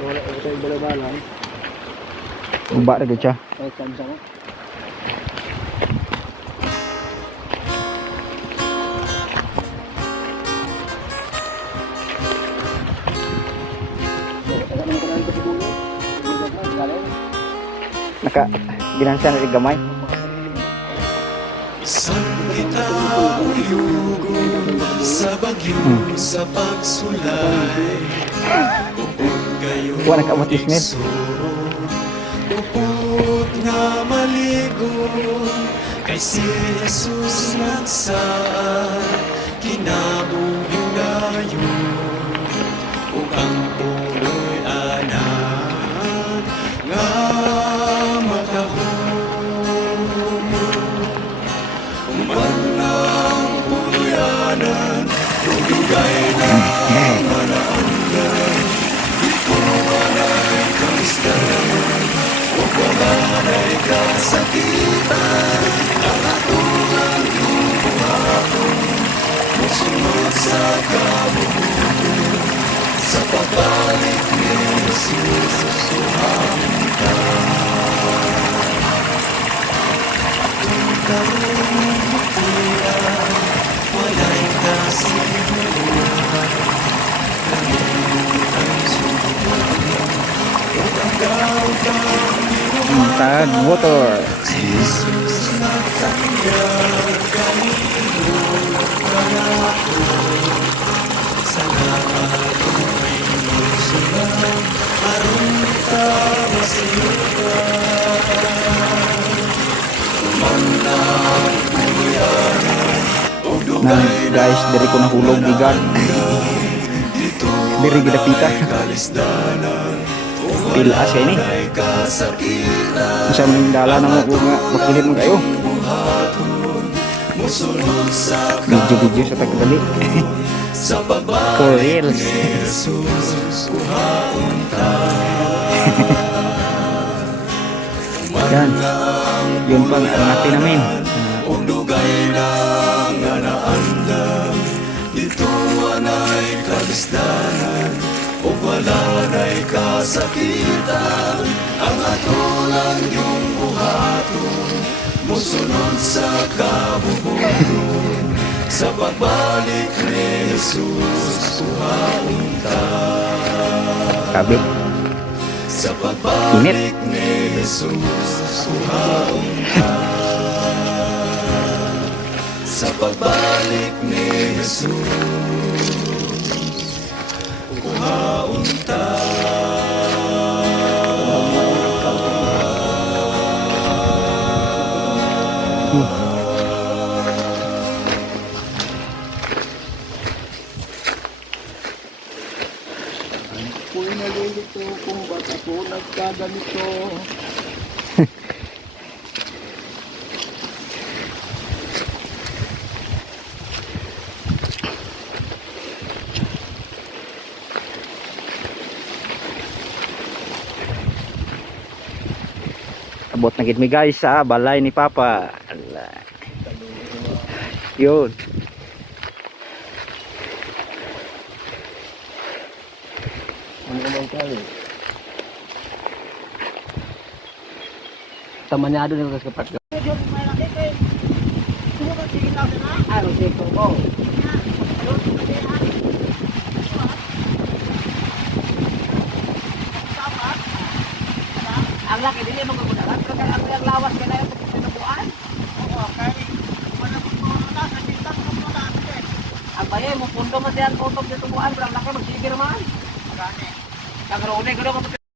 Wala ko tayo balabalan. Uba na gud siya. Ay, kansa ko. Naka ginansan na gamay. San kita uyugo sa bagyo sa pagsulay. Upod kayo Wala ka matisnet. upod nga maligo kay si Jesus nagsaan kinabuhi dayon ug ang puloy anak nga makahum manang puluyanan tugay na manaanggan ito manay kamistan ug wala na'y kasakitan ang atulang iyong buhaton musunod sa kabubuhan sa pagbalik ni Jesus suhamon ka Tungkarong mutira walay kasiguran kalimutan subukan ug ang daw Tag motor. Jesus nagkakiyag kanino kanako salamat ko'y musulang aron ka masiyutan manang puyanan o Nang dugay guys, diri ko nahulog bigan. dito Diri gid pita. kalisdanan Pilas kay ni. ay kasakitan Isa man dala na mo nga makilid mo kayo. musunod sa Video sa tagdali. sa For pagbalik reals. ni Jesus kuhaon ka Yan. Yun pang natin namin. ug dugay na nga naandam dito anay kalisdanan ug wala na'y kasakitan ang atulang iyong buhaton musunod sa kabubuton sa pagbalik ni Jesus kuhaon ka Sabi. sa pagbalik ni Jesus kuhaon ka sa pagbalik ni Jesus kuhaon ta Ako'y nalilito kung ba't ako nagkaganito. Abot na gid mi guys sa balay ni Papa. Ala. Yun. Ano naman kali? Tamanyado na sa kapat. Ano dito ko? Ang laki dili mo kagudahan pero ang lawas ka na yung pinubuan. Oo, kay wala ko na sa ditang ko na ate. Ang bayay mo pundo mo diyan utok sa tubuan pero ang laki magsigir man. Gani. Kang rone gado